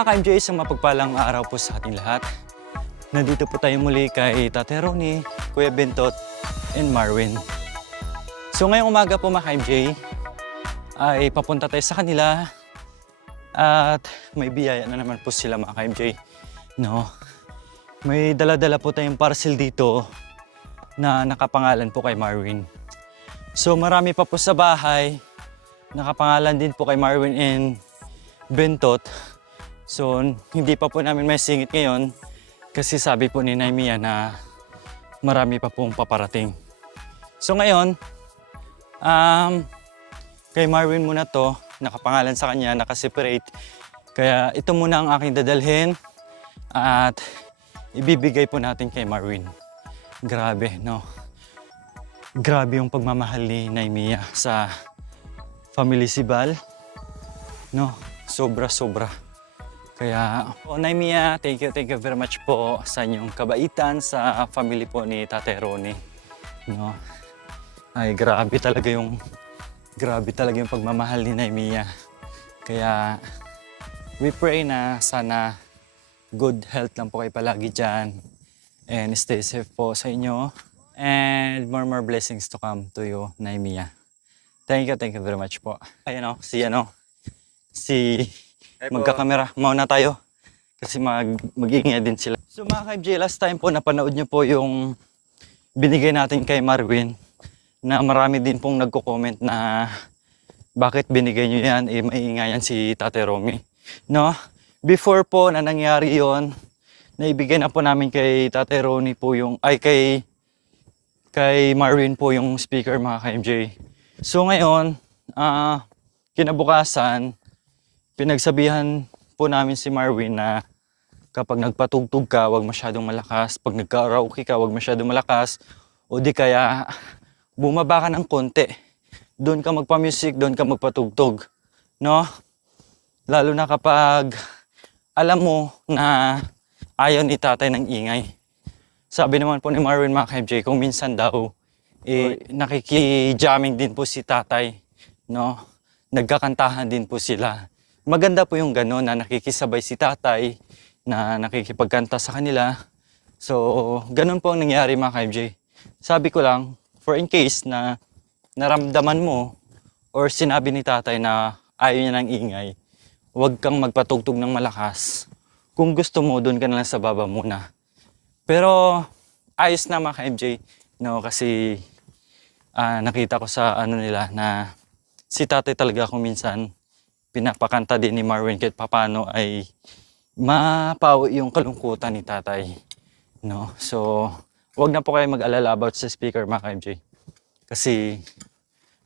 Mga ka-MJ, isang mapagpalang araw po sa ating lahat. Nandito po tayo muli kay Tate Ronnie, Kuya Bentot, and Marwin. So ngayong umaga po mga ka-MJ, ay papunta tayo sa kanila at may biyaya na naman po sila mga ka-MJ. No? May dala-dala po tayong parcel dito na nakapangalan po kay Marwin. So marami pa po sa bahay, nakapangalan din po kay Marwin and Bentot. So, hindi pa po namin may singit ngayon kasi sabi po ni Naimia na marami pa pong paparating. So ngayon, kay Marwin muna to, nakapangalan sa kanya, nakaseparate. Kaya ito muna ang aking dadalhin at ibibigay po natin kay Marwin. Grabe, no? Grabe yung pagmamahal ni Naimia sa family Sibal. No? Sobra-sobra. Kaya, Naimia, thank you very much po sa inyong kabaitan sa family po ni Tate Ronnie. No? Ay, grabe talaga yung pagmamahal ni Naimia. Kaya, we pray na sana good health lang po kayo palagi dyan. And stay safe po sa inyo. And more blessings to come to you, Naimia. Thank you very much po. Ayan si magkakamera. Mauna tayo kasi mag-iingay din sila. So mga ka-MJ, last time po napanood nyo po yung binigay natin kay Marwin na marami din pong nagko-comment na bakit binigay nyo yan, maiingayan si Tate Ronnie. No? Before po na nangyari yon, naibigay na po namin kay Tate Ronnie po yung, kay Marwin po yung speaker mga ka-MJ. So ngayon, kinabukasan, pinagsabihan po namin si Marwin na kapag nagpatugtog ka, wag masyadong malakas. Pag nagka-karaoke ka, wag masyadong malakas. O di kaya, bumaba ka ng konti. Doon ka magpa-music, doon ka magpatugtog. No? Lalo na kapag alam mo na ayaw ni tatay ng ingay. Sabi naman po ni Marwin mga ka-MJ, kung minsan daw, nakiki-jamming din po si tatay. No? Nagkakantahan din po sila. Maganda po yung gano'n na nakikisabay si tatay, na nakikipagkanta sa kanila. So, gano'n po ang nangyari mga ka-MJ. Sabi ko lang, for in case na naramdaman mo or sinabi ni tatay na ayaw niya ng ingay, huwag kang magpatugtog ng malakas. Kung gusto mo, doon ka na lang sa baba muna. Pero, ayos na mga ka-MJ. No, kasi nakita ko sa nila na si tatay talaga kung minsan pinapakanta din ni Marwin kahit papano ay mapawi yung kalungkutan ni tatay. No? So, wag na po kayo mag-alala about sa speaker mga ka-MJ. Kasi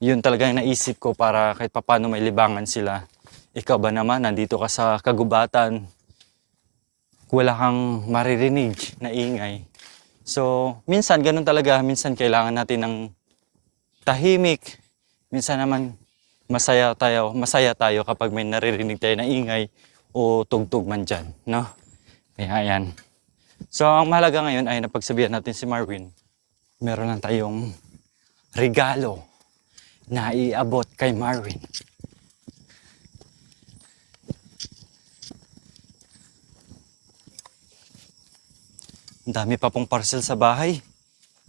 yun talaga yung naisip ko para kahit papano may libangan sila. Ikaw ba naman, nandito ka sa kagubatan, wala kang maririnig na ingay. So, minsan ganun talaga, minsan kailangan natin ng tahimik. Minsan naman masaya tayo kapag may naririnig tayo na ingay o tugtog man dyan, no? Kaya yan. So, ang mahalaga ngayon ay napagsabihan natin si Marwin. Meron lang tayong regalo na iabot kay Marwin. Ang dami pa pong parcel sa bahay.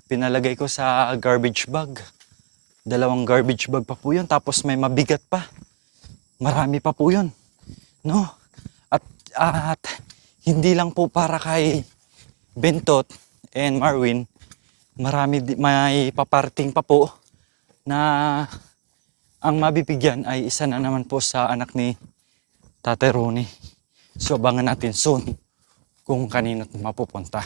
Pinalagay ko sa garbage bag. 2 garbage bag pa po yun. Tapos may mabigat pa. Marami pa po yun. No? At hindi lang po para kay Bentot and Marwin. May paparting pa po na ang mabibigyan ay isa na naman po sa anak ni Tate Ronnie. So abangan natin soon kung kanino mapupunta.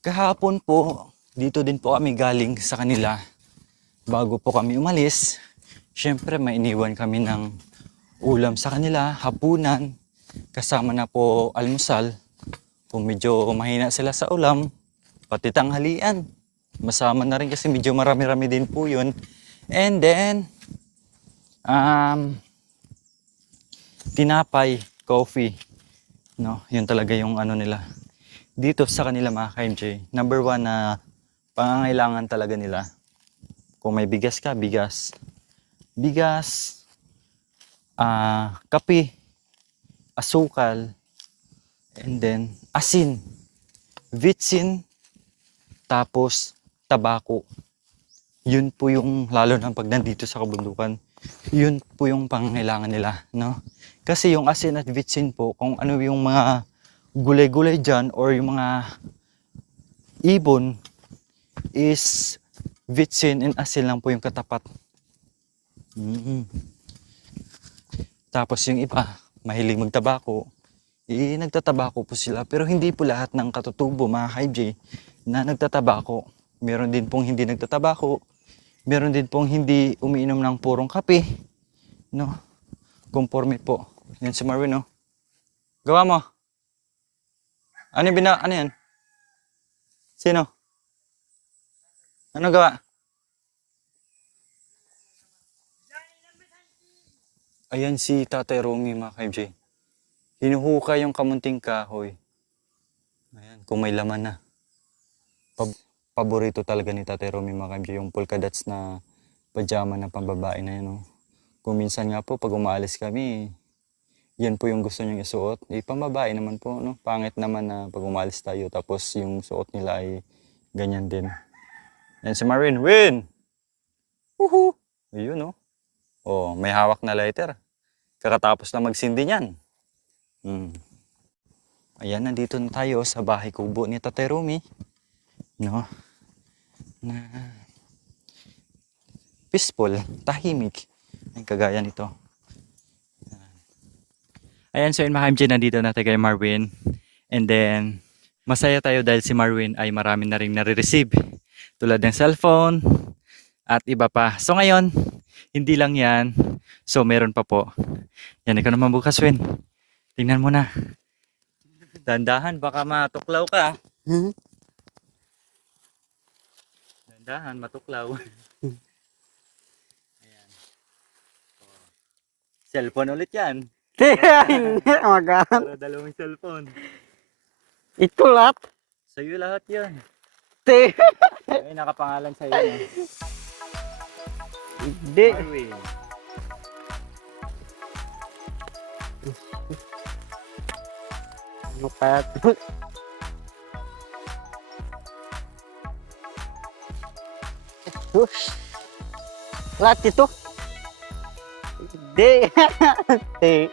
Kahapon po, dito din po kami galing sa kanila. Bago po kami umalis, syempre may iniwan kami ng ulam sa kanila, hapunan, kasama na po almusal. Kung medyo mahina sila sa ulam, pati tanghalian. Masama na rin kasi medyo marami-rami din po yun. And then, tinapay, coffee. No, yun talaga yung nila. Dito sa kanila mga ka-MJ, number 1 na pangangailangan talaga nila. Kung may bigas ka, bigas. Bigas, kape, asukal, and then asin, vitsin, tapos tabako. Yun po yung, lalo na pag nandito sa kabundukan, yun po yung pangangailangan nila, no? Kasi yung asin at vitsin po, kung ano yung mga gulay-gulay dyan or yung mga ibon, is vitsin and asin lang po yung katapat. Tapos yung iba, mahilig magtabako, nagtatabako po sila. Pero hindi po lahat ng katutubo, mga ka-FJ, na nagtatabako. Meron din pong hindi nagtatabako. Meron din pong hindi umiinom ng purong kape. No? Conforme po. Yan si Marvin, no? Gawa mo. Ano yan? Sino? Ano gawa? Ayan si Tatay Romy, mga ka-FJ. Hinuhukay yung kamunting kahoy. Ayan, kung may laman na. Paborito talaga ni Tatay Romy, mga ka-FJ, yung polka dots na pajama na pambabae na yan. No? Kung minsan nga po, pag umaalis kami, yan po yung gusto niyong isuot. Pambabae naman po, no? Pangit naman na pag umaalis tayo, tapos yung suot nila ay ganyan din. Yan si Marin. Win! Woohoo! Ayun, no? Oh, may hawak na lighter. Kakatapos na magsindi niyan. Ayan, nandito na tayo sa bahay kubo ni Tatay Romy. No? Na peaceful, tahimik. Ay, kagaya nito. Ayan, so in mga MJ, nandito natin kay Marvin. And then, masaya tayo dahil si Marvin ay marami na rin nare-receive. Tulad ng cellphone at iba pa. So ngayon, hindi lang yan. So meron pa po. Yan, ikaw naman bukas, Win. Tingnan mo na. Dandahan, baka matuklaw ka. Dandahan, matuklaw. Ayan. Oh. Cellphone ulit yan. Hindi, magaan. Para dalawang cellphone. Ito lahat. Sa'yo lahat yun. Te. Ay, nakapangalan sa'yo. No? Hindi. Marvin. Ano kaya ito? Lahat ito. Hindi. Te.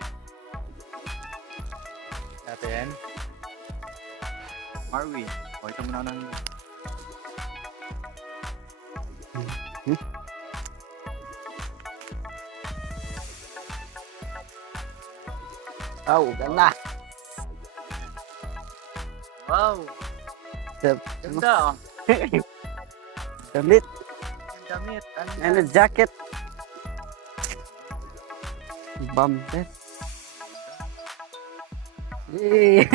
Natin. Marvin. O, ito muna ng... Oh, ganda. Wow! Ganda, oh. Damit. Damit. Ano, jacket. Bumper. Eh.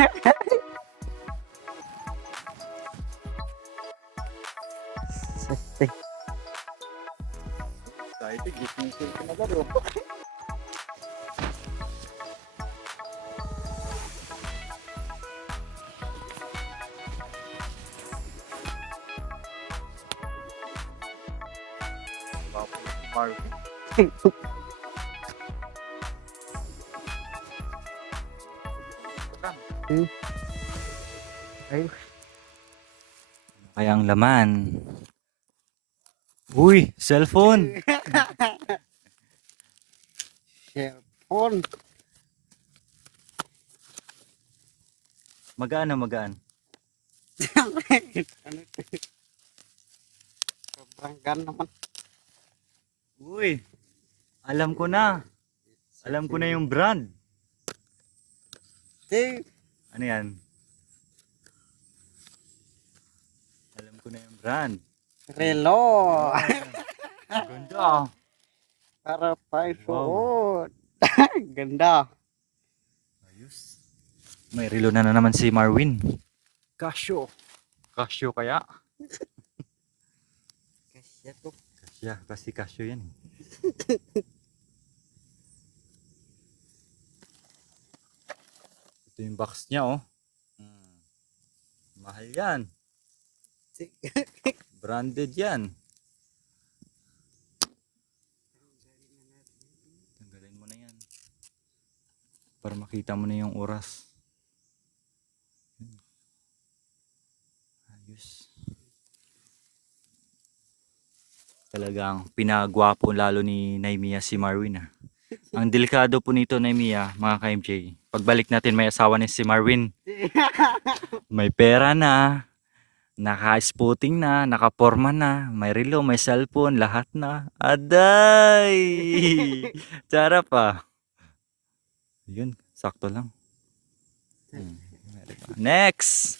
Kahit gigising ko na garo. Marvin. Ay. Kayang laman. Uy, cellphone. Cellphone. Magaan. Ano ito? Sobrang gan naman. Uy, alam ko na. Alam ko na yung brand. Te. Ano yan? Alam ko na yung brand. Relo. Ganda. Para pa Wow. isuot. Ganda. Ayos. May relo na naman si Marvin. Casio. Casio kaya? Kasya to. Kasya, kasi Casio yan. Ito yung box niya, oh. Mahal yan. Branded yan. Tanggalin mo na yan. para makita mo na yung oras. Ayos. Talagang pinagwapo lalo ni Naimia si Marwin ah. Ang delikado po nito Naimia, mga ka-MJ. Pagbalik natin may asawa ni si Marwin. May pera na, naka-spooting na, nakaporma na, may relo, may cellphone, lahat na. Aday! Tsara pa. Yun, sakto lang. Next!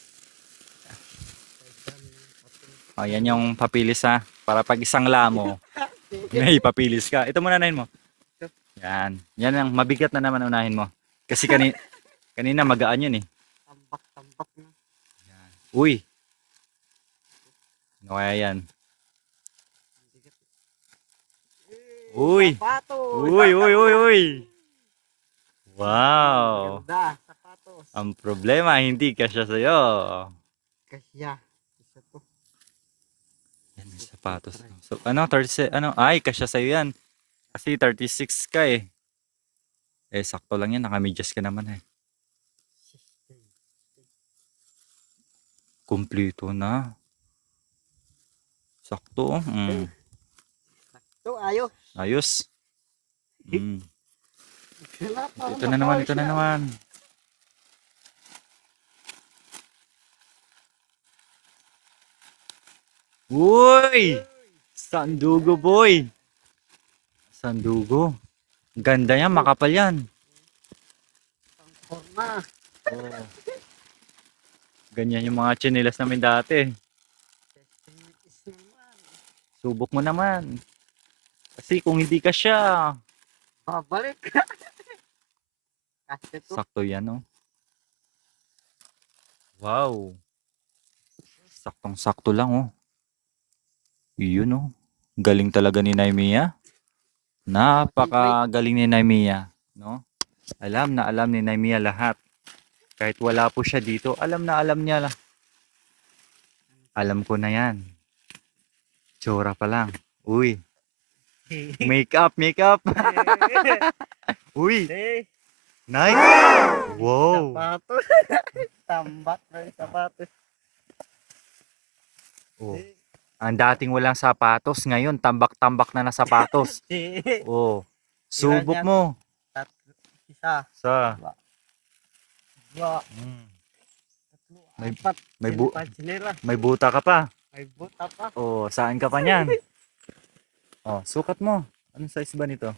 Ayan yung papilis ha. Para pag isang lamo, may papilis ka. Ito muna nahin mo. Yan. Yan ang mabigat na naman unahin mo. Kasi kanina magaan yun eh. Tambak na. Uy! Ano kaya yan? Uy! Sapatos. Uy! Wow! Ganda. Sapatos. Ang problema, hindi kasya sa'yo. Kasya. Isa to. Yan, may sapatos. So, ano, 36, ano, ay, kasya sa'yo yan. Kasi 36 ka eh. Eh, sakto lang yan, naka-medyas ka naman eh. Kumplito na. Sakto. To, ayo. Ayos. Wala pa Ito na naman, ito na naman. Uy! Sandugo boy! Sandugo. Ganda yan, makapal yan. Forma. Oh. Ganyan yung mga tsinelas namin dati. Subok mo naman. Kasi kung hindi ka siya, Babalik. Kasya to. sakto yan, oh. Wow. Saktong-sakto lang, oh. Yun, oh. Galing talaga ni Naimia. Napakagaling ni Naimia, no? Alam na alam ni Naimia lahat. Kahit wala po siya dito, alam na alam niya lang. Alam ko na yan. Tsura pa lang. Uy. Makeup. Uy. Nice. Wow. Sapatos. Tambak na yung sapatos. Oh. Ang dating walang sapatos, ngayon tambak-tambak na na sapatos. Oh. Subok yan? mo. Isa. Sa. Dua. Tatlo. May- Apat. may Sinila. May buta ka pa. May buta pa. Oh, saan ka pa niyan? Oh, sukat mo. Anong size ba nito?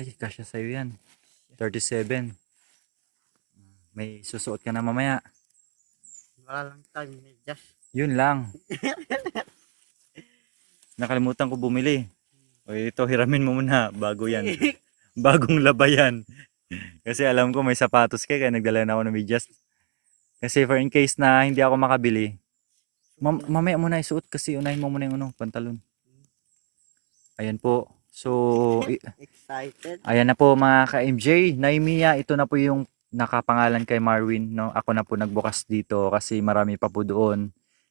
Ay, kasya sa'yo yan. 37. May susuot ka na mamaya. Wala lang time. Medyas. Yun lang. Nakalimutan ko bumili. O ito, hiramin mo muna bago yan. Bagong labayan. Kasi alam ko may sapatos ka kaya nagdala na ako ng medyas. Kasi for in case na hindi ako makabili, mamaya mo na isuot kasi unahin mo muna yung pantalon. Ayan po. So, Excited. ayan na po mga ka-MJ. Naimia, ito na po yung nakapangalan kay Marwin. No? Ako na po nagbukas dito kasi marami pa po doon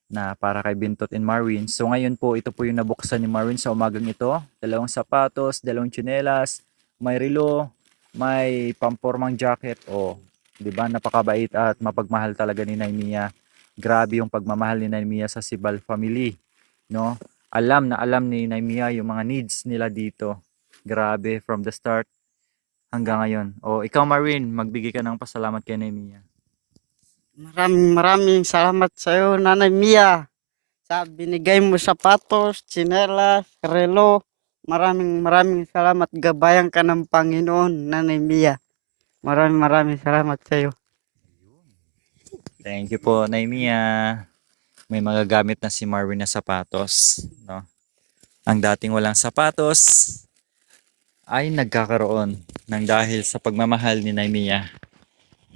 na para kay Bintot and Marwin. So ngayon po, ito po yung nabuksan ni Marwin sa umagang ito. Dalawang sapatos, dalawang tsinelas, may relo, may pampormang jacket. Oh, 'di ba? Napakabait at mapagmahal talaga ni Naimia. Grabe yung pagmamahal ni Naimia sa Sibal family, no? Alam na alam ni Naimia yung mga needs nila dito. Grabe from the start hanggang ngayon. Oh, ikaw Marwin, magbigay ka ng pasalamat kay Naimia. Maraming salamat sa iyo, Nanay Mia. Sa binigay mo sapatos, tsinelas, relo. Maraming salamat. Gabayan ka ng Panginoon, Nanay Mia. Maraming salamat sa iyo. Thank you po, Naimia. May magagamit na si Marwin na sapatos, no? Ang dating walang sapatos ay nagkakaroon ng dahil sa pagmamahal ni Naimia.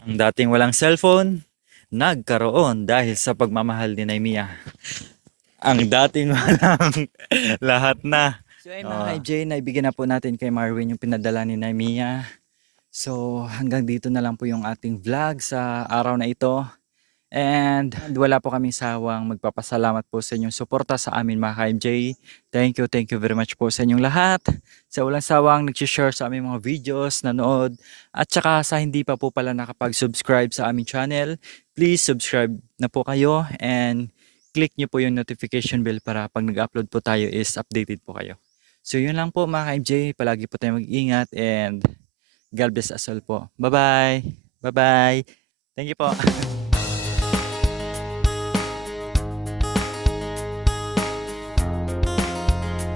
Ang dating walang cellphone, nagkaroon dahil sa pagmamahal ni Naimia. Ang dating walang lahat na. So ayun mga ka-MJ, naibigyan na po natin kay Marwin yung pinadala ni Naimia. So hanggang dito na lang po yung ating vlog sa araw na ito. And wala po kaming sawang magpapasalamat po sa inyong suporta sa amin mga ka-MJ. Thank you very much po sa inyong lahat. Sa walang sawang nag-share sa aming mga videos, nanood. At saka sa hindi pa po pala nakapag-subscribe sa aming channel, please subscribe na po kayo and click nyo po yung notification bell para pag nag-upload po tayo is updated po kayo. So yun lang po mga ka-MJ. Palagi po tayo mag-ingat and God bless us all po. Bye-bye! Bye-bye! Thank you po.